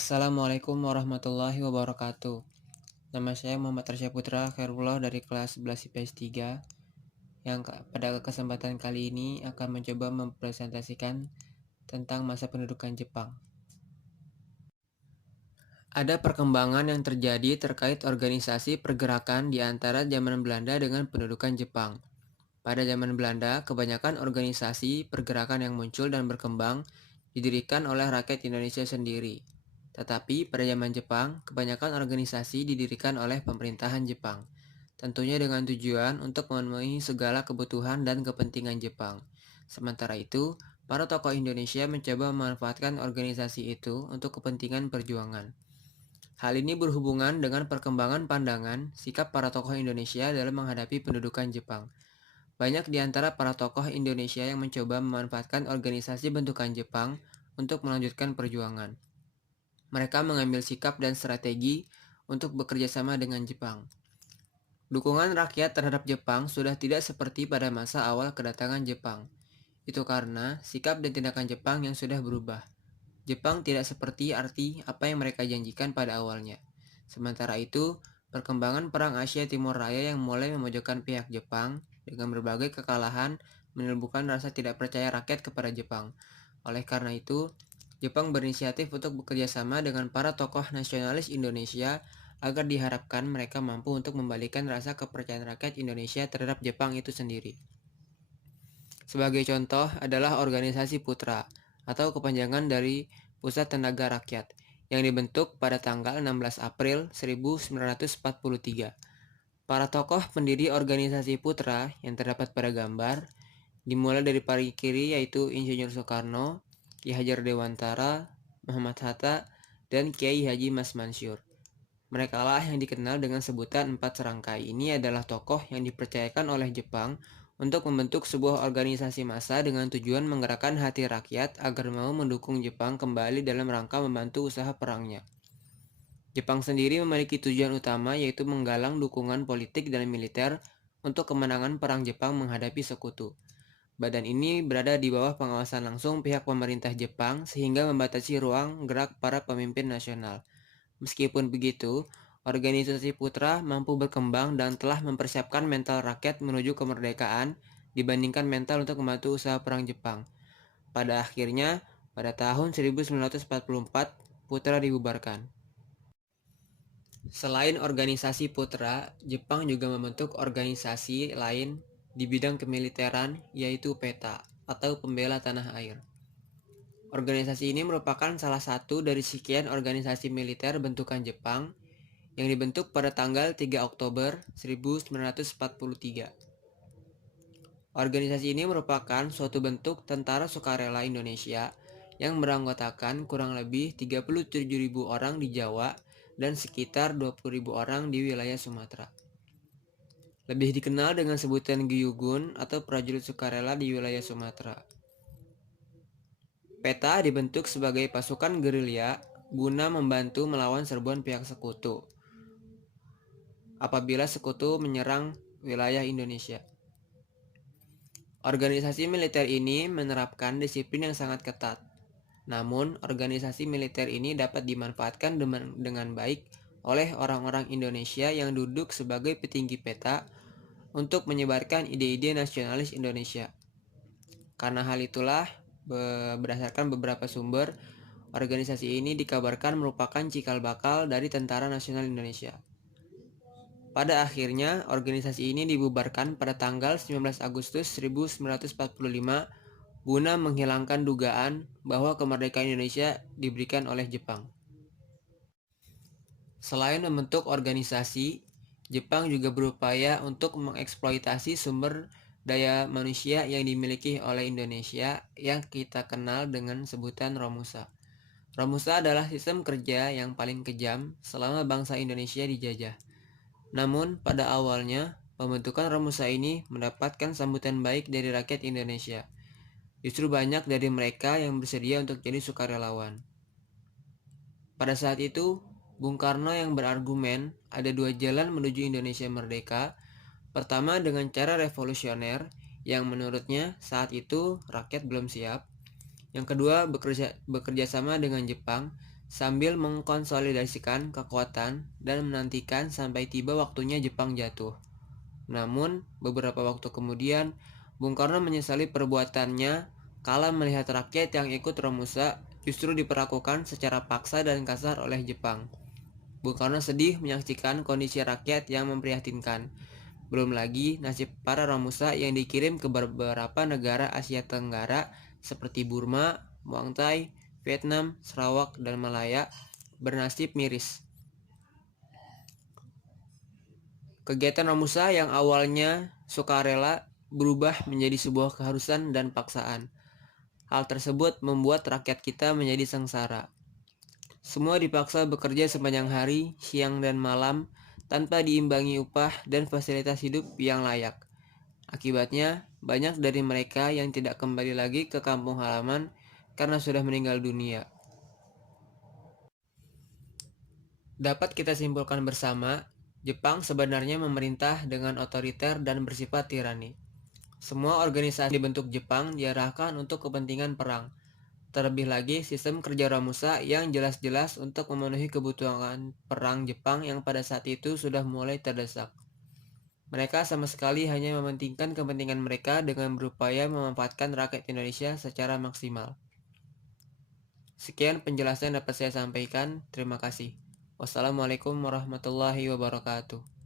Assalamualaikum warahmatullahi wabarakatuh. Nama saya Muhammad Arsya Putra Khairullah dari kelas 11 IPS 3 yang pada kesempatan kali ini akan mencoba mempresentasikan tentang masa pendudukan Jepang. Ada perkembangan yang terjadi terkait organisasi pergerakan di antara zaman Belanda dengan pendudukan Jepang. Pada zaman Belanda, kebanyakan organisasi pergerakan yang muncul dan berkembang didirikan oleh rakyat Indonesia sendiri. Tetapi pada zaman Jepang, kebanyakan organisasi didirikan oleh pemerintahan Jepang, tentunya dengan tujuan untuk memenuhi segala kebutuhan dan kepentingan Jepang. Sementara itu, para tokoh Indonesia mencoba memanfaatkan organisasi itu untuk kepentingan perjuangan. Hal ini berhubungan dengan perkembangan pandangan sikap para tokoh Indonesia dalam menghadapi pendudukan Jepang. Banyak di antara para tokoh Indonesia yang mencoba memanfaatkan organisasi bentukan Jepang untuk melanjutkan perjuangan. Mereka mengambil sikap dan strategi untuk bekerja sama dengan Jepang. Dukungan rakyat terhadap Jepang sudah tidak seperti pada masa awal kedatangan Jepang. Itu karena sikap dan tindakan Jepang yang sudah berubah. Jepang tidak seperti arti apa yang mereka janjikan pada awalnya. Sementara itu, perkembangan Perang Asia Timur Raya yang mulai memojokkan pihak Jepang dengan berbagai kekalahan menimbulkan rasa tidak percaya rakyat kepada Jepang. Oleh karena itu, Jepang berinisiatif untuk bekerja sama dengan para tokoh nasionalis Indonesia agar diharapkan mereka mampu untuk membalikan rasa kepercayaan rakyat Indonesia terhadap Jepang itu sendiri. Sebagai contoh adalah organisasi Putra atau kepanjangan dari Pusat Tenaga Rakyat yang dibentuk pada tanggal 16 April 1943. Para tokoh pendiri organisasi Putra yang terdapat pada gambar dimulai dari paling kiri yaitu Insinyur Soekarno, Ki Hajar Dewantara, Muhammad Hatta, dan Kiai Haji Mas Mansur. Mereka lah yang dikenal dengan sebutan empat serangkai. Ini adalah tokoh yang dipercayakan oleh Jepang untuk membentuk sebuah organisasi massa dengan tujuan menggerakkan hati rakyat agar mau mendukung Jepang kembali dalam rangka membantu usaha perangnya. Jepang sendiri memiliki tujuan utama yaitu menggalang dukungan politik dan militer untuk kemenangan perang Jepang menghadapi sekutu. Badan ini berada di bawah pengawasan langsung pihak pemerintah Jepang sehingga membatasi ruang gerak para pemimpin nasional. Meskipun begitu, organisasi Putra mampu berkembang dan telah mempersiapkan mental rakyat menuju kemerdekaan dibandingkan mental untuk membantu usaha perang Jepang. Pada akhirnya, pada tahun 1944, Putra dibubarkan. Selain organisasi Putra, Jepang juga membentuk organisasi lain di bidang kemiliteran yaitu PETA atau Pembela Tanah Air. Organisasi ini merupakan salah satu dari sekian organisasi militer bentukan Jepang yang dibentuk pada tanggal 3 Oktober 1943. Organisasi ini merupakan suatu bentuk tentara sukarela Indonesia yang beranggotakan kurang lebih 37.000 orang di Jawa dan sekitar 20.000 orang di wilayah Sumatera. Lebih dikenal dengan sebutan Gyugun atau prajurit sukarela di wilayah Sumatera. PETA dibentuk sebagai pasukan gerilya guna membantu melawan serbuan pihak sekutu apabila sekutu menyerang wilayah Indonesia. Organisasi militer ini menerapkan disiplin yang sangat ketat. Namun, organisasi militer ini dapat dimanfaatkan dengan baik oleh orang-orang Indonesia yang duduk sebagai petinggi PETA untuk menyebarkan ide-ide nasionalis Indonesia. Karena hal itulah, berdasarkan beberapa sumber, organisasi ini dikabarkan merupakan cikal bakal dari Tentara Nasional Indonesia. Pada akhirnya, organisasi ini dibubarkan pada tanggal 19 Agustus 1945 guna menghilangkan dugaan bahwa kemerdekaan Indonesia diberikan oleh Jepang. Selain membentuk organisasi, Jepang juga berupaya untuk mengeksploitasi sumber daya manusia yang dimiliki oleh Indonesia yang kita kenal dengan sebutan Romusa. Romusa adalah sistem kerja yang paling kejam selama bangsa Indonesia dijajah. Namun, pada awalnya, pembentukan Romusa ini mendapatkan sambutan baik dari rakyat Indonesia. Justru banyak dari mereka yang bersedia untuk jadi sukarelawan. Pada saat itu, Bung Karno yang berargumen ada dua jalan menuju Indonesia merdeka. Pertama dengan cara revolusioner yang menurutnya saat itu rakyat belum siap. Yang kedua bekerja sama dengan Jepang sambil mengkonsolidasikan kekuatan dan menantikan sampai tiba waktunya Jepang jatuh. Namun, beberapa waktu kemudian, Bung Karno menyesali perbuatannya kala melihat rakyat yang ikut Romusa justru diperlakukan secara paksa dan kasar oleh Jepang. Bung Karno sedih menyaksikan kondisi rakyat yang memprihatinkan. Belum lagi nasib para Romusa yang dikirim ke beberapa negara Asia Tenggara seperti Burma, Muang Thai, Vietnam, Sarawak, dan Malaya bernasib miris. Kegiatan Romusa yang awalnya sukarela berubah menjadi sebuah keharusan dan paksaan. Hal tersebut membuat rakyat kita menjadi sengsara. Semua dipaksa bekerja sepanjang hari, siang dan malam tanpa diimbangi upah dan fasilitas hidup yang layak. Akibatnya, banyak dari mereka yang tidak kembali lagi ke kampung halaman karena sudah meninggal dunia. Dapat kita simpulkan bersama, Jepang sebenarnya memerintah dengan otoriter dan bersifat tirani. Semua organisasi dibentuk Jepang diarahkan untuk kepentingan perang. Terlebih lagi sistem kerja Romusa yang jelas-jelas untuk memenuhi kebutuhan perang Jepang yang pada saat itu sudah mulai terdesak. Mereka sama sekali hanya mementingkan kepentingan mereka dengan berupaya memanfaatkan rakyat Indonesia secara maksimal. Sekian penjelasan yang dapat saya sampaikan. Terima kasih. Wassalamualaikum warahmatullahi wabarakatuh.